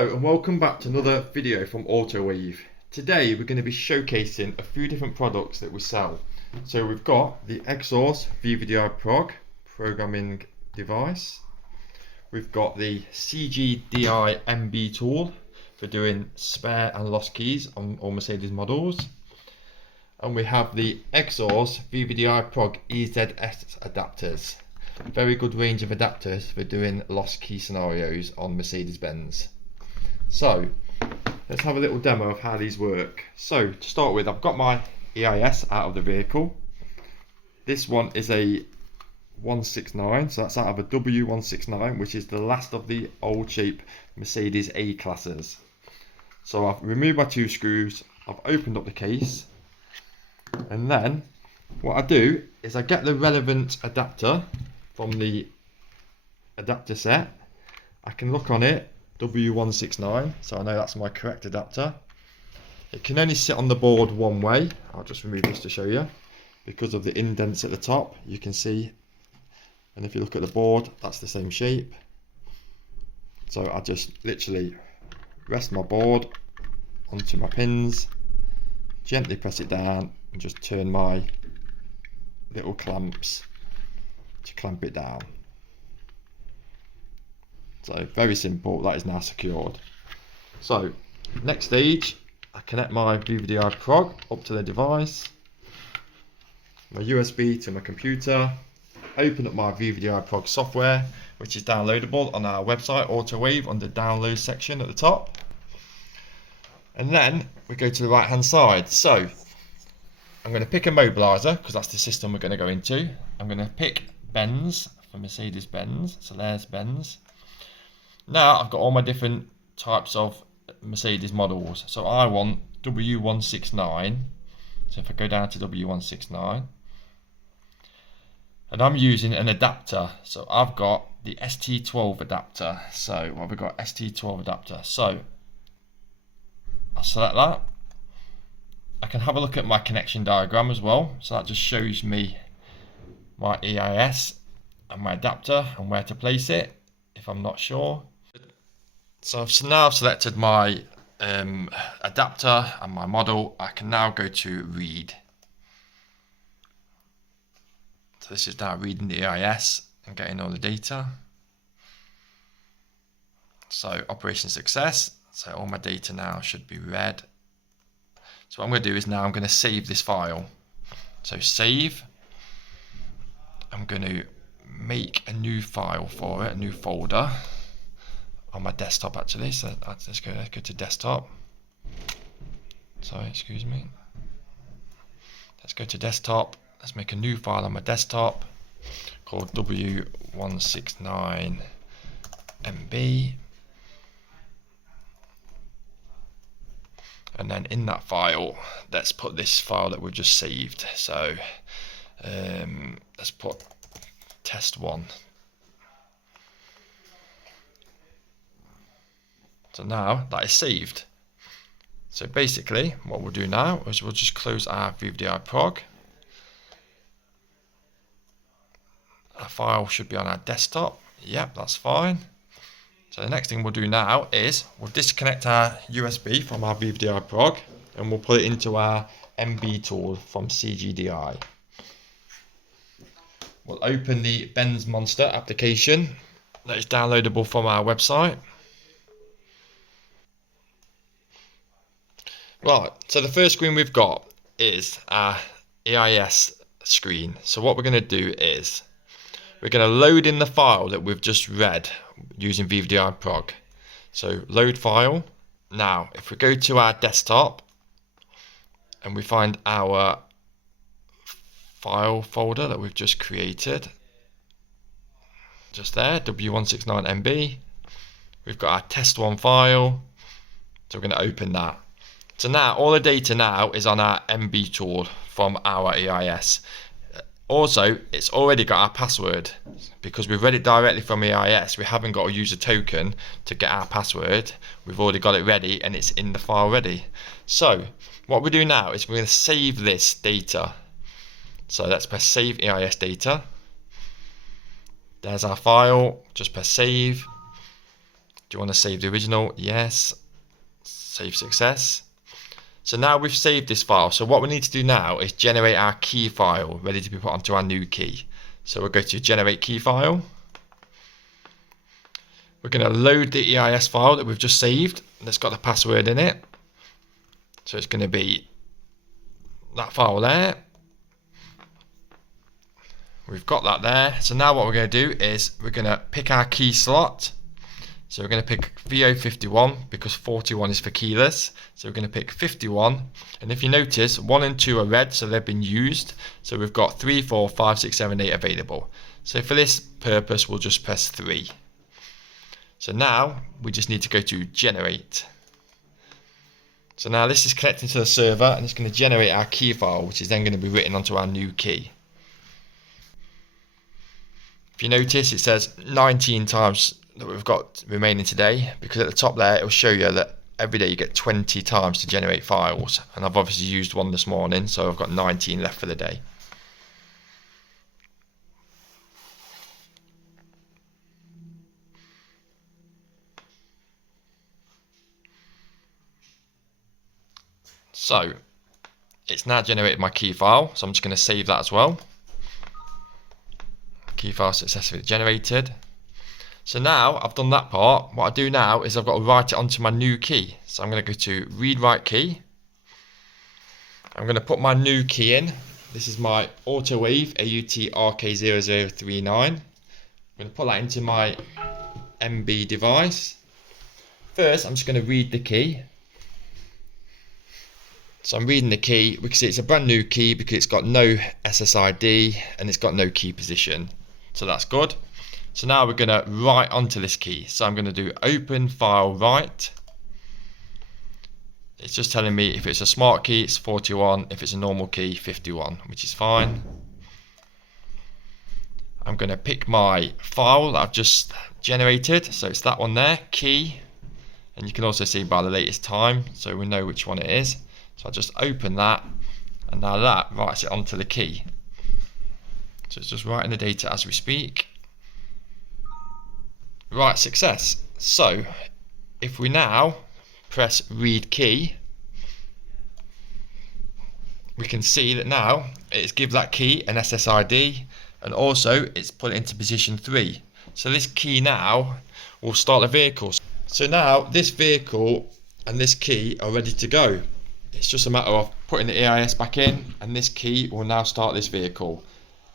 Hello and welcome back to another video from Autowave. Today we're going to be showcasing a few different products that we sell. So we've got the Xhorse EZS Adaptors programming device. We've got the CGDI MB tool for doing spare and lost keys on all Mercedes models. And we have the Xhorse EZS Adaptors. Very good range of adapters for doing lost key scenarios on Mercedes Benz. So let's have a little demo of how these work. So to start with, I've got my EIS out of the vehicle. This one is a 169, so that's out of a W169, which is the last of the old shape Mercedes A classes. So I've removed my two screws, I've opened up the case, and then what I do is I get the relevant adapter from the adapter set. I can look on it, W169, so I know that's my correct adapter. It can only sit on the board one way. I'll just remove this to show you. Because of the indents at the top, you can see, and if you look at the board, that's the same shape. So I just literally rest my board onto my pins, gently press it down, and just turn my little clamps to clamp it down. So very simple, that is now secured. So next stage, I connect my VVDI prog up to the device, my USB to my computer, open up my VVDI prog software, which is downloadable on our website Autowave under the download section at the top. And then we go to the right hand side. So I'm going to pick a mobilizer because that's the system we're going to go into. I'm going to pick Benz for Mercedes Benz, so there's Benz. Now I've got all my different types of Mercedes models, so I want W169, so if I go down to W169, and I'm using an adapter, so I've got the ST12 adapter. So what have we got? ST12 adapter. So I'll select that. I can have a look at my connection diagram as well, so that just shows me my EIS and my adapter and where to place it if I'm not sure. So now I've selected my adapter and my model. I can now go to read. So this is now reading the EIS and getting all the data. So operation success. So all my data now should be read. So what I'm going to do is now I'm going to save this file. So save. I'm going to make a new file for it, a new folder on my desktop actually. So let's go to desktop. Sorry, excuse me. Let's go to desktop. Let's make a new file on my desktop called W169 MB. And then in that file, let's put this file that we've just saved. So let's put test1. So now that is saved. So basically what we'll do now is we'll just close our VVDI prog. Our file should be on our desktop. Yep, that's fine. So the next thing we'll do now is we'll disconnect our USB from our VVDI prog and we'll put it into our MB tool from CGDI. We'll open the Benz Monster application that is downloadable from our website. Right, so the first screen we've got is our EIS screen. So what we're going to do is we're going to load in the file that we've just read using VVDI prog. So load file. Now if we go to our desktop and we find our file folder that we've just created, just there, W169 MB, we've got our test1 file, so we're going to open that. So now all the data now is on our MB tool from our EIS. Also, it's already got our password because we've read it directly from EIS. We haven't got to use a token to get our password. We've already got it ready and it's in the file ready. So what we do now is we're going to save this data. So let's press save EIS data. There's our file, just press save. Do you want to save the original? Yes. Save success. So now we've saved this file. So what we need to do now is generate our key file ready to be put onto our new key. So we'll go to generate key file. We're going to load the EIS file that we've just saved that's got the password in it. So it's going to be that file there. We've got that there. So now what we're going to do is we're going to pick our key slot. So we're going to pick VO51 because 41 is for keyless. So we're going to pick 51. And if you notice, 1 and 2 are red, so they've been used. So we've got 3, 4, 5, 6, 7, 8 available. So for this purpose, we'll just press 3. So now we just need to go to generate. So now this is connecting to the server and it's going to generate our key file, which is then going to be written onto our new key. If you notice, it says 19 times that we've got remaining today, because at the top there it will show you that every day you get 20 times to generate files, and I've obviously used one this morning, so I've got 19 left for the day. So it's now generated my key file, so I'm just going to save that as well. Key file successfully generated. So now I've done that part. What I do now is I've got to write it onto my new key. So I'm going to go to read write key. I'm going to put my new key in. This is my Autowave AUT RK0039. I'm going to put that into my MB device. First, I'm just going to read the key. So I'm reading the key. We can see it's a brand new key because it's got no SSID and it's got no key position. So that's good. So now we're going to write onto this key. So I'm going to do open file write. It's just telling me if it's a smart key, it's 41. If it's a normal key, 51, which is fine. I'm going to pick my file that I've just generated. So it's that one there, key. And you can also see by the latest time, so we know which one it is. So I'll just open that, and now that writes it onto the key. So it's just writing the data as we speak. Right, success. So if we now press read key, we can see that now it's give that key an SSID, and also it's put it into position 3. So this key now will start the vehicle. So now this vehicle and this key are ready to go. It's just a matter of putting the EIS back in, and this key will now start this vehicle.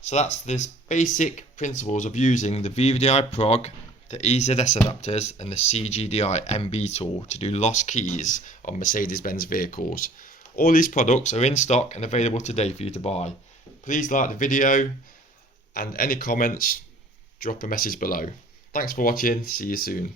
So that's this basic principles of using the VVDI Prog, the EZS Adaptors and the CGDI MB tool to do lost keys on Mercedes-Benz vehicles. All these products are in stock and available today for you to buy. Please like the video, and any comments, drop a message below. Thanks for watching, see you soon.